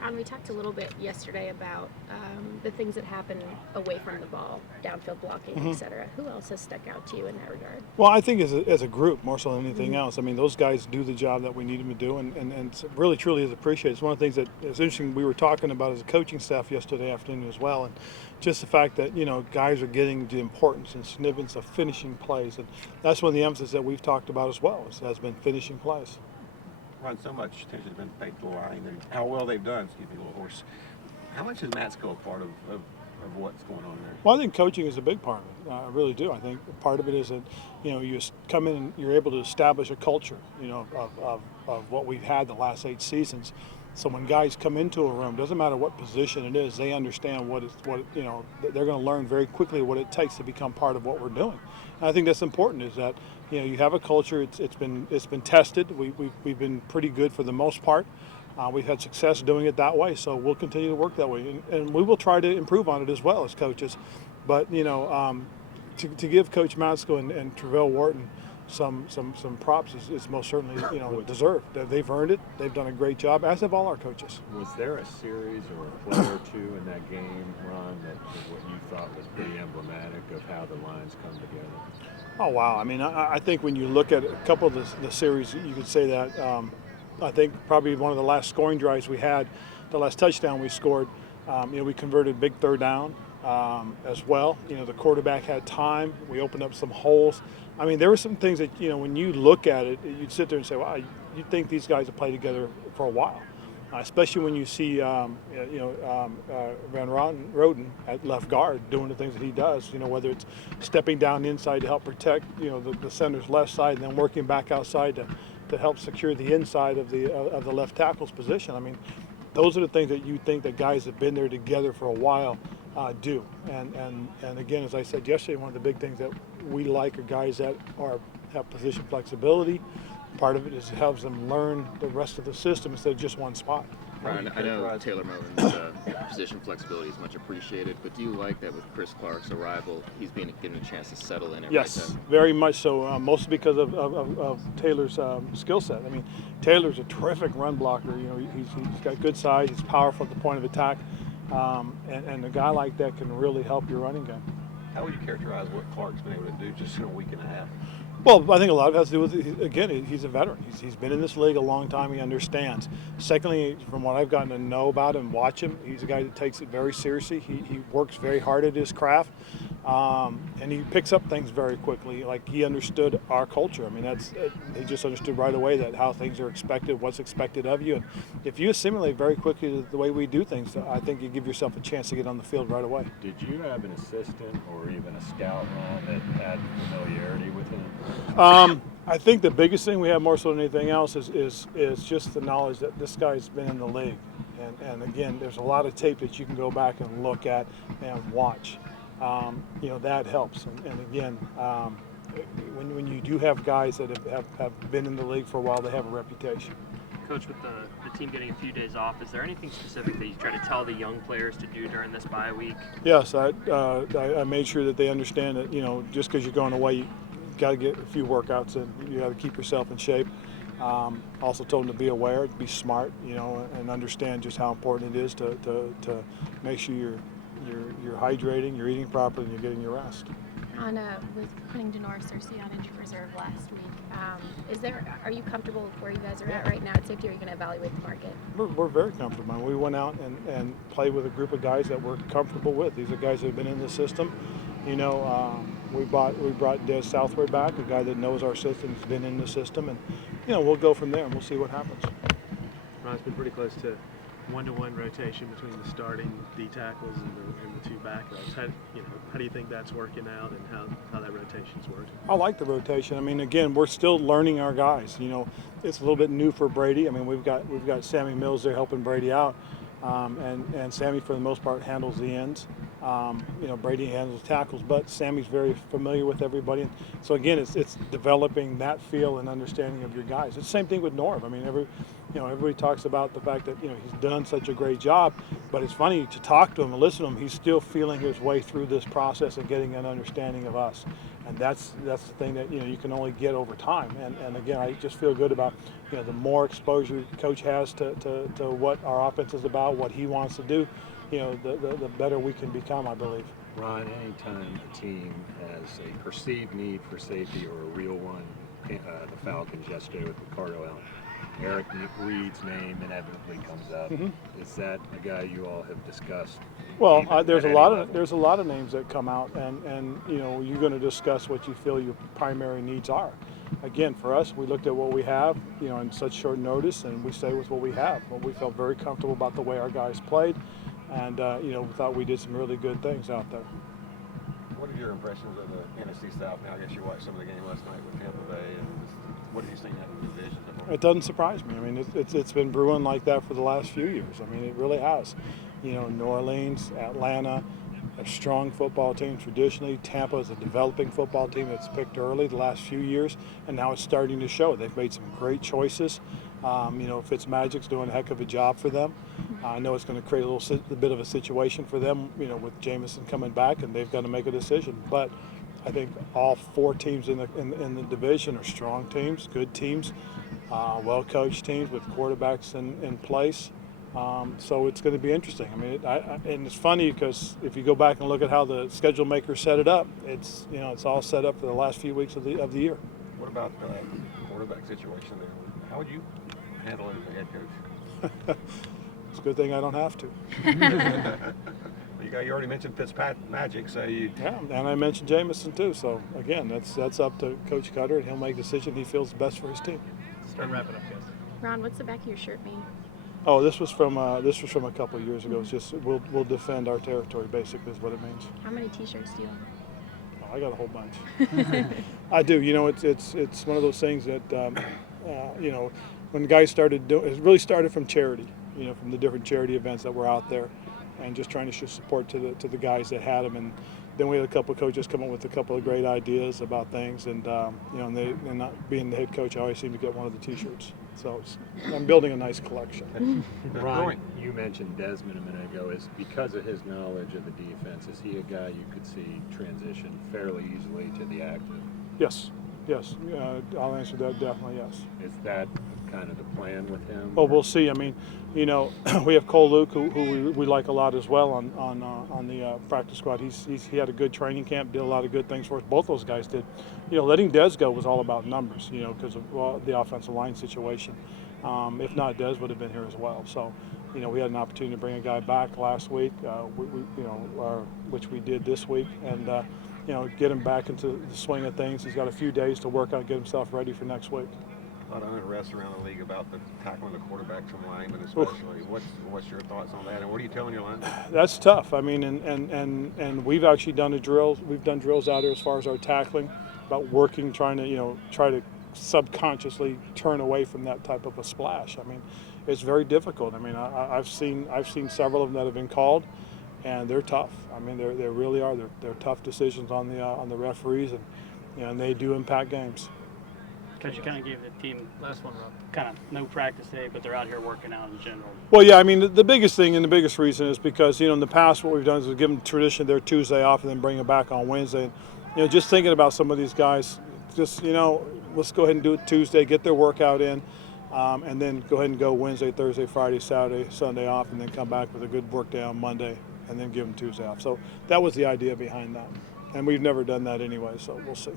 Ron, we talked a little bit yesterday about the things that happen away from the ball, downfield blocking, Mm-hmm. etc. Who else has stuck out to you in that regard? Well, I think as a group, more so than anything Mm-hmm. else, I mean, those guys do the job that we need them to do, and it's really, truly is appreciated. It's one of the things that is interesting we were talking about as a coaching staff yesterday afternoon as well, and just the fact that, guys are getting the importance and significance of finishing plays, and that's one of the emphasis that we've talked about as well, has been finishing plays. Ron, so much attention has been paid to the line and how well they've done. Excuse me, little horse. How much is Matsko a part of what's going on there? Well, I think coaching is a big part of it. I really do. I think part of it is that, you come in and you're able to establish a culture, of what we've had the last 8 seasons. So when guys come into a room, doesn't matter what position it is, they understand they're going to learn very quickly what it takes to become part of what we're doing. And I think that's important. Is that you have a culture. It's been tested. We've been pretty good for the most part. We've had success doing it that way, so we'll continue to work that way, and we will try to improve on it as well as coaches. But to give Coach Matsko and Travell Wharton some props is most certainly deserved. They've earned it. They've done a great job, as have all our coaches. Was there a series or a play or two in that game, Ron, that what you thought was pretty emblematic of how the lines come together? Oh wow! I mean, I think when you look at a couple of the series, you could say that. I think probably one of the last scoring drives we had, the last touchdown we scored, we converted big third down as well. The quarterback had time. We opened up some holes. I mean, there were some things that, when you look at it, you'd sit there and say, wow, you'd think these guys have played together for a while. Especially when you see, Van Roden at left guard doing the things that he does, whether it's stepping down inside to help protect, the center's left side and then working back outside to help secure the inside of the left tackle's position. I mean, those are the things that you think that guys that have been there together for a while do. And again, as I said yesterday, one of the big things that we like are guys that have position flexibility. Part of it is it helps them learn the rest of the system instead of just one spot. Ron, I know Taylor Moton's position flexibility is much appreciated, but do you like that with Chris Clark's arrival, he's been given a chance to settle in at Yes, right time? very much so, mostly because of Taylor's skill set. I mean, Taylor's a terrific run blocker. He's got good size, he's powerful at the point of attack, and a guy like that can really help your running game. How would you characterize what Clark's been able to do just in a week and a half? Well, I think a lot of it has to do with, again, he's a veteran. He's been in this league a long time. He understands. Secondly, from what I've gotten to know about him, watch him, he's a guy that takes it very seriously. He works very hard at his craft, and he picks up things very quickly. Like, he understood our culture. I mean, he just understood right away that how things are expected, what's expected of you. And if you assimilate very quickly the way we do things, I think you give yourself a chance to get on the field right away. Did you have an assistant or even a scout, Ron, that had familiarity with him? I think the biggest thing we have more so than anything else is just the knowledge that this guy's been in the league. And again, there's a lot of tape that you can go back and look at and watch. That helps. And again, when you do have guys that have been in the league for a while, they have a reputation. Coach, with the team getting a few days off, is there anything specific that you try to tell the young players to do during this bye week? Yes, I made sure that they understand that, just because you're going away, you got to get a few workouts in. You got to keep yourself in shape. Also told them to be aware, be smart, and understand just how important it is to make sure you're hydrating, you're eating properly, and you're getting your rest. With putting Denora Cersei on injured reserve last week, are you comfortable with where you guys are at right now at safety, or are you going to evaluate the market? We're very comfortable. We went out and played with a group of guys that we're comfortable with. These are guys that have been in the system. We brought Des Southward back, a guy that knows our system, has been in the system, and we'll go from there and we'll see what happens. Ron, it's been pretty close to one-to-one rotation between the starting D tackles and the two backups. How do you think that's working out, and how that rotation's working? I like the rotation. I mean, again, we're still learning our guys. It's a little bit new for Brady. I mean, we've got Sammy Mills there helping Brady out, and Sammy for the most part handles the ends. Brady handles tackles, but Sammy's very familiar with everybody. So again, it's developing that feel and understanding of your guys. It's the same thing with Norv. I mean, everybody talks about the fact that he's done such a great job, but it's funny to talk to him and listen to him. He's still feeling his way through this process and getting an understanding of us. And that's the thing that you can only get over time. And again, I just feel good about the more exposure coach has to what our offense is about, what he wants to do, the better we can become, I believe. Ron, anytime a team has a perceived need for safety or a real one, the Falcons yesterday with Ricardo Allen, Eric Reed's name inevitably comes up. Is that a guy you all have discussed? Well, at there's a any lot level? of there's a lot of names that come out, and you're going to discuss what you feel your primary needs are. Again, for us, we looked at what we have, in such short notice, and we stay with what we have. But we felt very comfortable about the way our guys played, and we thought we did some really good things out there. What are your impressions of the NFC South now? I guess you watched some of the game last night with Tampa Bay, and what have you seen out of the division? It doesn't surprise me. I mean, it's been brewing like that for the last few years. I mean, it really has. New Orleans, Atlanta, a strong football team traditionally. Tampa is a developing football team that's picked early the last few years, and now it's starting to show. They've made some great choices. Fitzmagic's doing a heck of a job for them. I know it's going to create a bit of a situation for them, with Jameson coming back, and they've got to make a decision. But I think all four teams in the division are strong teams, good teams, well-coached teams with quarterbacks in place. So it's going to be interesting. I mean, and it's funny because if you go back and look at how the schedule makers set it up, it's all set up for the last few weeks of the year. What about the quarterback situation there? How would you handle it as a head coach? It's a good thing I don't have to. You already mentioned Fitzmagic, so you. Yeah, and I mentioned Jameson too. So again, that's up to Coach Cutter, and he'll make the decision he feels best for his team. Start wrapping up, guys. Ron, what's the back of your shirt mean? Oh, this was from a couple of years ago. It's just we'll defend our territory. Basically, is what it means. How many T-shirts do you own? Oh, I got a whole bunch. I do. It's one of those things that when guys started doing, it really started from charity. From the different charity events that were out there, and just trying to show support to the guys that had them. And then we had a couple of coaches come up with a couple of great ideas about things, and and not being the head coach, I always seem to get one of the T-shirts. So I'm building a nice collection. Ron, you mentioned Desmond a minute ago. Is because of his knowledge of the defense, is he a guy you could see transition fairly easily to the active? Yes. I'll answer that definitely. Yes. Is that kind of the plan with him? Well, we'll see. I mean, we have Cole Luke, who we like a lot as well on the practice squad. He had a good training camp, did a lot of good things for us. Both those guys did. Letting Dez go was all about numbers, because of the offensive line situation. If not, Dez would have been here as well. So, we had an opportunity to bring a guy back last week, which we did this week, and get him back into the swing of things. He's got a few days to work on, get himself ready for next week. A lot of unrest around the league about the tackling the quarterbacks from linemen, especially. What's your thoughts on that, and what are you telling your linemen? That's tough. I mean, and we've actually done drills. We've done drills out here as far as our tackling, about working, trying to subconsciously turn away from that type of a splash. I mean, it's very difficult. I mean, I've seen several of them that have been called, and they're tough. I mean, they really are. They're tough decisions on the referees, and they do impact games. Because you kind of gave the team last one, Rob, kind of no practice day, but they're out here working out in general. Well, yeah, I mean, the biggest thing and the biggest reason is because, in the past what we've done is we've given tradition their Tuesday off and then bring them back on Wednesday. And, just thinking about some of these guys, just, let's go ahead and do it Tuesday, get their workout in, and then go ahead and go Wednesday, Thursday, Friday, Saturday, Sunday off, and then come back with a good work day on Monday, and then give them Tuesday off. So that was the idea behind that. And we've never done that anyway, so we'll see.